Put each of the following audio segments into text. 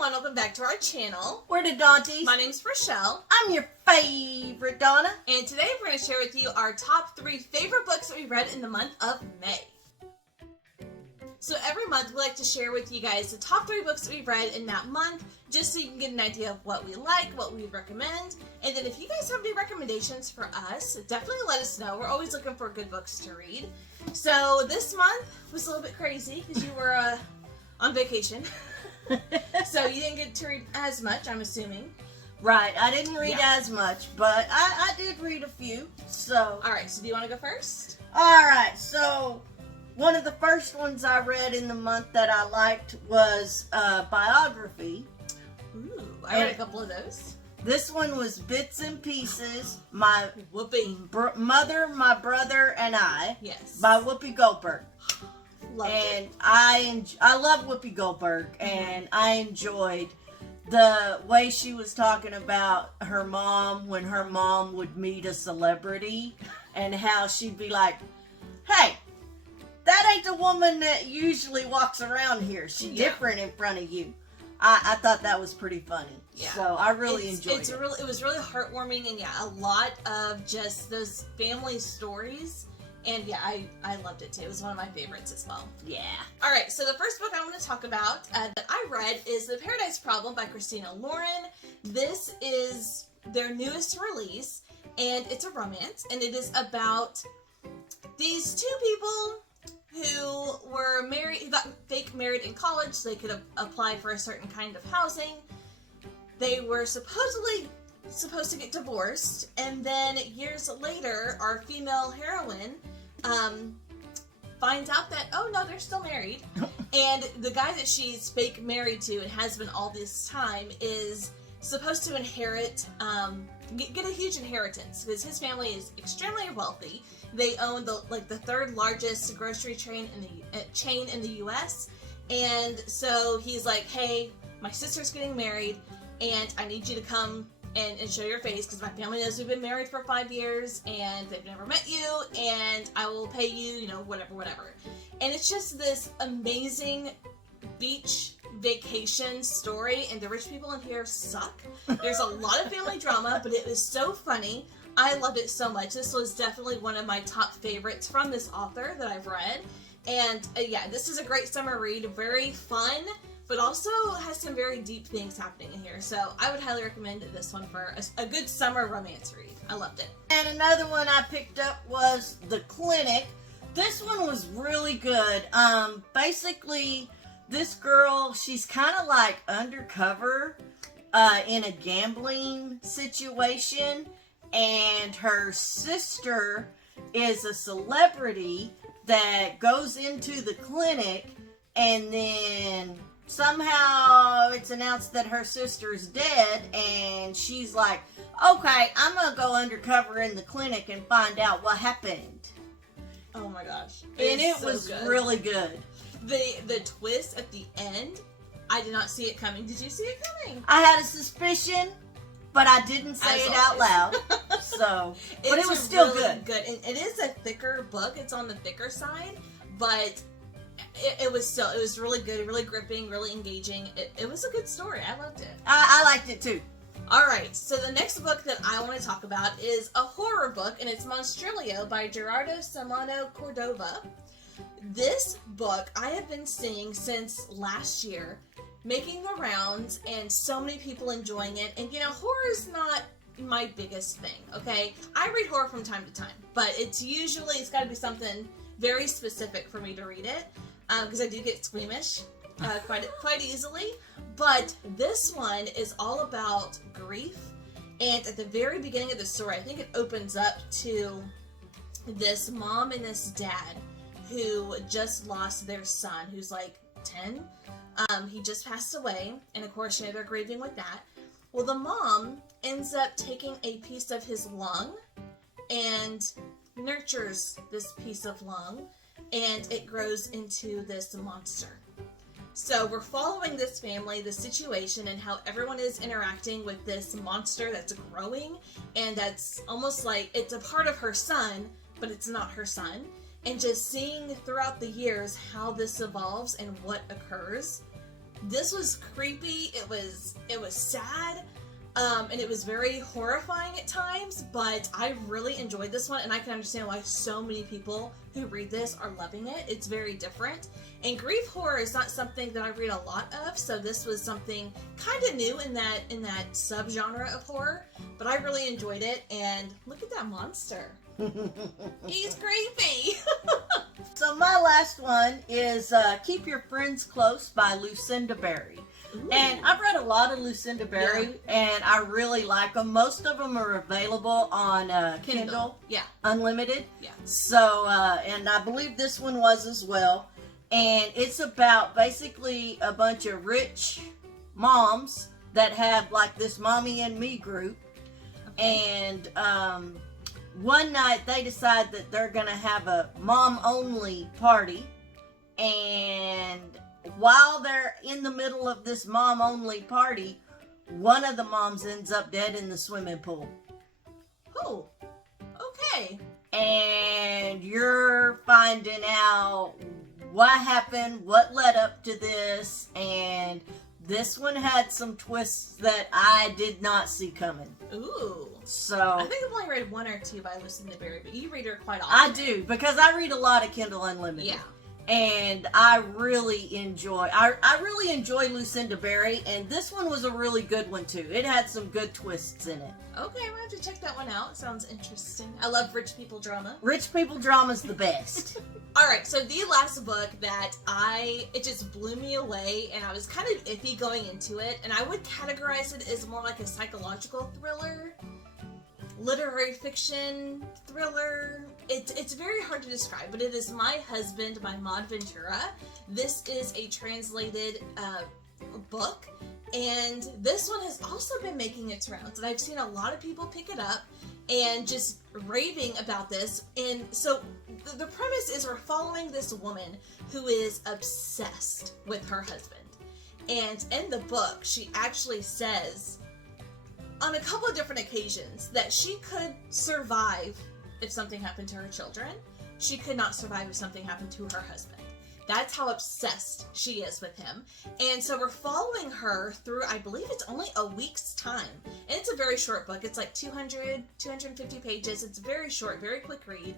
everyone, welcome back to our channel. We're the Dawnties. My name's Rochelle. I'm your favorite Donna. And today we're going to share with you our top 3 favorite books that we read in the month of May. So every month we like to share with you guys the top 3 books that we read in that month, just so you can get an idea of what we like, what we recommend. And then if you guys have any recommendations for us, definitely let us know. We're always looking for good books to read. So this month was a little bit crazy because you were on vacation. So you didn't get to read as much, I'm assuming. Right, I didn't read as much, but I did read a few, so. Alright, so do you want to go first? Alright, so one of the first ones I read in the month that I liked was biography. Ooh, I read a couple of those. This one was Bits and Pieces, My Whoopi. Mother, My Brother, and I. Yes. By Whoopi Goldberg. Loved and it. I love Whoopi Goldberg, and I enjoyed the way she was talking about her mom when her mom would meet a celebrity, and how she'd be like, "Hey, that ain't the woman that usually walks around here. She's different in front of you." I thought that was pretty funny. Yeah. So I really enjoyed it. It was really heartwarming, and a lot of just those family stories. And I loved it too. It was one of my favorites as well. Yeah. Alright, so the first book I want to talk about that I read is The Paradise Problem by Christina Lauren. This is their newest release, and it's a romance, and it is about these 2 people who were married, who got fake married in college so they could apply for a certain kind of housing. They were supposed to get divorced, and then years later our female heroine finds out that, oh no, they're still married, and the guy that she's fake married to and has been all this time is supposed to inherit, get a huge inheritance because his family is extremely wealthy. They own the 3rd largest grocery chain in the US, and so he's like, hey, my sister's getting married and I need you to come and show your face because my family knows we've been married for 5 years and they've never met you, and I will pay you, whatever. And it's just this amazing beach vacation story, and the rich people in here suck. There's a lot of family drama, but it was so funny. I loved it so much. This was definitely one of my top favorites from this author that I've read. And this is a great summer read, very fun, but also has some very deep things happening in here. So I would highly recommend this one for a good summer romance read. I loved it. And another one I picked up was The Clinic. This one was really good. Basically, this girl, she's kind of like undercover in a gambling situation, and her sister is a celebrity that goes into the clinic, and then somehow it's announced that her sister's dead, and she's like, okay, I'm gonna go undercover in the clinic and find out what happened. Oh my gosh. And it was really good. The twist at the end, I did not see it coming. Did you see it coming? I had a suspicion, but I didn't say it out loud. So, but it was still really good. And it is a thicker book. It's on the thicker side, but it was really good, really gripping, really engaging. It was a good story. I loved it. I liked it too. Alright, so the next book that I want to talk about is a horror book, and it's Monstrilio by Gerardo Samano Cordova. This book I have been seeing since last year, making the rounds, and so many people enjoying it. And horror is not my biggest thing, okay? I read horror from time to time, but it's got to be something very specific for me to read it, because I do get squeamish quite easily. But this one is all about grief, and at the very beginning of the story, I think it opens up to this mom and this dad who just lost their son, who's like 10. He just passed away, and of course, they're grieving with that. Well, the mom ends up taking a piece of his lung and nurtures this piece of lung, and it grows into this monster. So we're following this family, the situation, and how everyone is interacting with this monster that's growing, and that's almost like it's a part of her son, but it's not her son. And just seeing throughout the years how this evolves and what occurs This was creepy. It was sad. And it was very horrifying at times, but I really enjoyed this one, and I can understand why so many people who read this are loving it. It's very different. And grief horror is not something that I read a lot of, so this was something kind of new in that subgenre of horror, but I really enjoyed it. And look at that monster. He's creepy. So my last one is Keep Your Friends Close by Lucinda Berry. Ooh. And I've read a lot of Lucinda Berry, and I really like them. Most of them are available on Kindle. Yeah. Unlimited. Yeah. So, and I believe this one was as well. And it's about basically a bunch of rich moms that have like this Mommy and Me group. Okay. And one night they decide that they're going to have a mom-only party. And while they're in the middle of this mom-only party, one of the moms ends up dead in the swimming pool. Oh, okay. And you're finding out what happened, what led up to this, and this one had some twists that I did not see coming. Ooh. So I think I've only read one or two by Lucinda Berry, but you read her quite often. I do, because I read a lot of Kindle Unlimited. Yeah. And I really enjoy Lucinda Berry, and this one was a really good one too. It had some good twists in it. Okay, I'm gonna have to check that one out. Sounds interesting. I love rich people drama. Rich people drama's the best. Alright, so the last book that it just blew me away, and I was kind of iffy going into it, and I would categorize it as more like a psychological thriller, literary fiction thriller. It's very hard to describe, but it is My Husband by Maud Ventura. This is a translated book, and this one has also been making its rounds, and I've seen a lot of people pick it up and just raving about this. And so the premise is we're following this woman who is obsessed with her husband, and in the book she actually says on a couple of different occasions that she could survive if something happened to her children. She could not survive if something happened to her husband. That's how obsessed she is with him. And so we're following her through, I believe it's only a week's time. And it's a very short book. It's like 250 pages. It's very short, very quick read.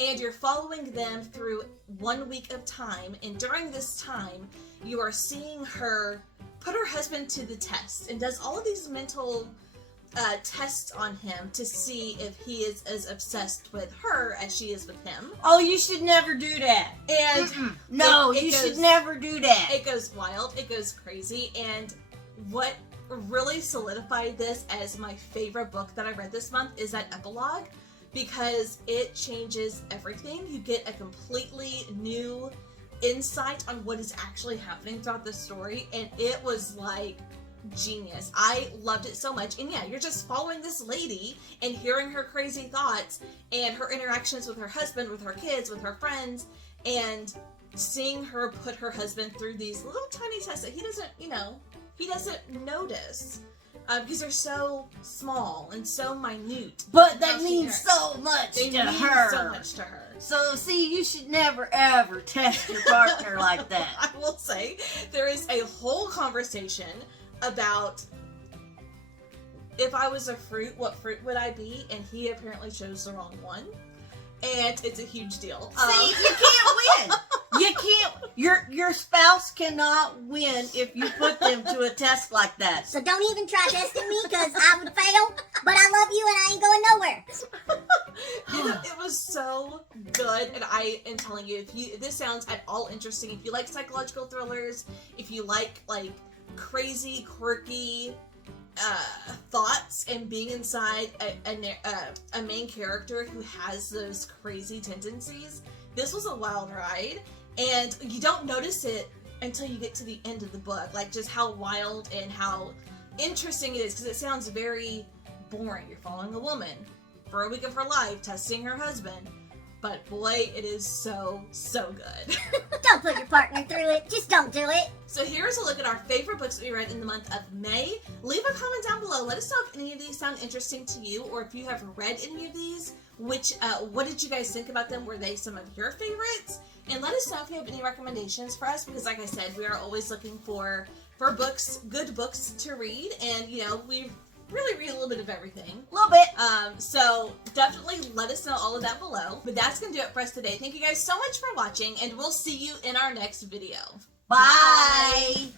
And you're following them through 1 week of time. And during this time, you are seeing her put her husband to the test and does all of these mental tests on him to see if he is as obsessed with her as she is with him. Oh, you should never do that. And no, you should never do that. It goes wild. It goes crazy. And what really solidified this as my favorite book that I read this month is that epilogue, because it changes everything. You get a completely new insight on what is actually happening throughout the story, and it was like genius. I loved it so much. And yeah, you're just following this lady and hearing her crazy thoughts and her interactions with her husband, with her kids, with her friends, and seeing her put her husband through these little tiny tests that he doesn't notice because they're so small and so minute. But they mean so much to her. So much to her. So, see, you should never, ever test your partner like that. I will say, there is a whole conversation about if I was a fruit, what fruit would I be? And he apparently chose the wrong one. And it's a huge deal. See, you can't win. You can't. Your spouse cannot win if you put them to a test like that. So don't even try testing me, because I would fail. But I love you and I ain't going nowhere. It was so good, and I am telling you, if this sounds at all interesting, if you like psychological thrillers, if you like crazy, quirky thoughts and being inside a main character who has those crazy tendencies, this was a wild ride, and you don't notice it until you get to the end of the book, like just how wild and how interesting it is, because it sounds very boring. You're following a woman for a week of her life testing her husband, but boy, it is so good. Don't put your partner through it. Just don't do it. So here's a look at our favorite books that we read in the month of May. Leave a comment down below. Let us know if any of these sound interesting to you, or if you have read any of these. What did you guys think about them? Were they some of your favorites? And let us know if you have any recommendations for us, because like I said, we are always looking for for books, good books to read, and you know, we really read a little bit of everything. A little bit. So definitely let us know all of that below. But that's gonna do it for us today. Thank you guys so much for watching, and we'll see you in our next video. Bye.